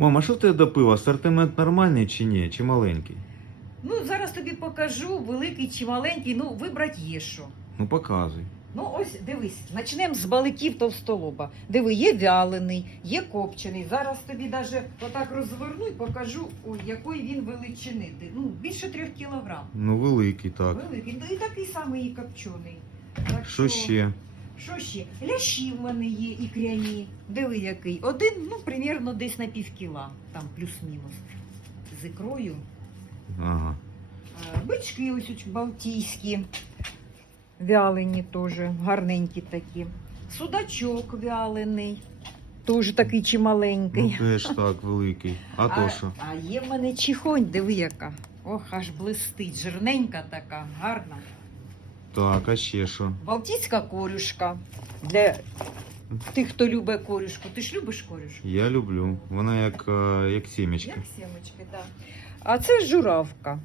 Мама, що ти допив? Асортимент нормальний чи ні? Чи маленький? Ну, зараз тобі покажу, великий чи маленький, ну, вибрати є що. Ну показуй. Ну, ось дивись, почнемо з баликів товстолоба. Диви, є вялений, є копчений. Зараз тобі навіть отак розверну і покажу, ой, якої він величини. Ну, більше трьох кілограм. Ну великий так. Великий. Ну, і такий самий і копчений. Так Що ще? Що ще? Лящі в мене є ікряні. Диви який. Один, ну, примірно десь на пів кіла, там плюс-мінус. З ікрою. Ага. Е, Бички ось балтійські. Вялені теж, гарненькі такі. Судачок вялений. Теж такий чималенький. Ну теж так, великий. А то що? а є в мене чихонь, диви яка. Ох, аж блистить. Жирненька така, гарна. Так, а ще що? Балтійська корюшка. Для тих, хто любить корюшку. Ти ж любиш корюшку? Я люблю. Вона як, е, як сімечка. Як сімочки, так. А це журавка.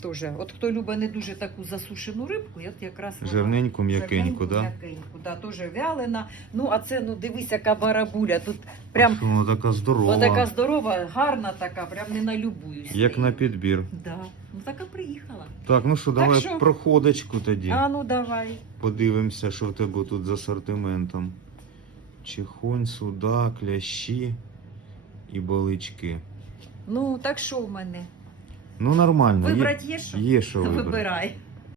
Тоже. От хто любить не дуже таку засушену рибку, от якраз вона. Жирненьку, м'якеньку, да? М'якеньку, да, теж вялена. Ну, а це, ну дивись, яка барабуля. Тут прям Що Вона така здорова. вона така здорова, гарна така, прям не налюбуюсь. Як на підбір. Да. Ну така приїхала. Так, ну що, давай що? проходочку тоді. А ну давай. Подивимося, що в тебе тут з асортиментом. Чихонь, судак, лящі і балички. Ну, так що в мене? Ну нормально. Вибрати є що? Є, що вибрати. Вибирай.